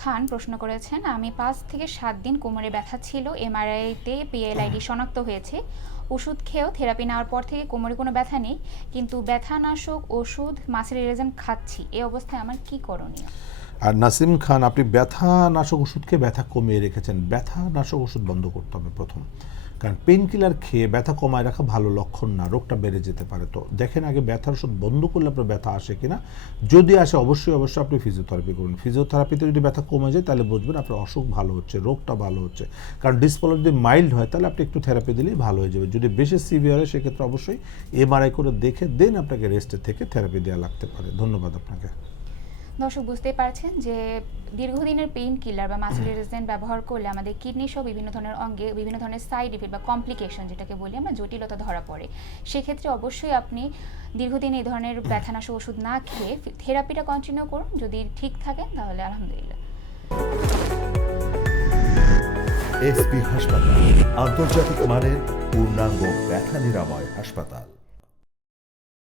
খান প্রশ্ন করেছেন, আমি 5 থেকে 7 দিন কোমরে ব্যথা ছিল, এমআরআইতে পিএলআইডি শনাক্ত হয়েছে, ওষুধ খেয়েও থেরাপি নেওয়ার পর থেকে কোমরে কোনো ব্যথা নেই, কিন্তু ব্যথানাশক ওষুধ মাসেল রিলাক্সেন্ট খাচ্ছি, এই অবস্থায় আমার কি করণীয়? আর নাসিম খান, আপনি ব্যথানাশক ওষুধকে ব্যথা কমিয়ে রেখেছেন। ব্যথানাশক ওষুধ বন্ধ করতে হবে প্রথম, কারণ পেন কিলার খেয়ে ব্যথা কমায় রাখা ভালো লক্ষণ না, রোগটা বেড়ে যেতে পারে। তো দেখেন আগে ব্যথার ওষুধ বন্ধ করলে আপনার ব্যথা আসে কিনা। যদি আসে অবশ্যই আপনি ফিজিওথেরাপি করুন। ফিজিওথেরাপিতে যদি ব্যথা কমে যায় তাহলে বুঝবেন আপনার অসুখ ভালো হচ্ছে, রোগটা ভালো হচ্ছে। কারণ ডিসপ্লার যদি মাইল্ড হয় তাহলে আপনি একটু থেরাপি দিলেই ভালো হয়ে যাবে। যদি বেশি সিভিয়ার হয় সেক্ষেত্রে অবশ্যই এমআরআই করে দেখে দেন আপনাকে রেস্টের থেকে থেরাপি দেওয়া লাগতে পারে। ধন্যবাদ আপনাকে। দর্শক বুঝতেই পারছেন যে দীর্ঘদিনের পেইন কিলার বা মাসেল রিলাক্সেন্ট ব্যবহার করলে আমাদের কিডনি সহ বিভিন্ন ধরনের অঙ্গে বিভিন্ন ধরনের সাইড ইফেক্ট বা কমপ্লিকেশন, যেটাকে বলি আমরা, জটিলতা ধরা পড়ে। সেক্ষেত্রে অবশ্যই আপনি দীর্ঘদিন এই ধরনের ব্যথানাশক ওষুধ না খেয়ে থেরাপিটা কন্টিনিউ করুন। যদি ঠিক থাকেন তাহলে আলহামদুলিল্লাহ। এসপি হাসপাতাল, আন্তর্জাতিক মানের পূর্ণাঙ্গ ব্যথা নিরাময় হাসপাতাল।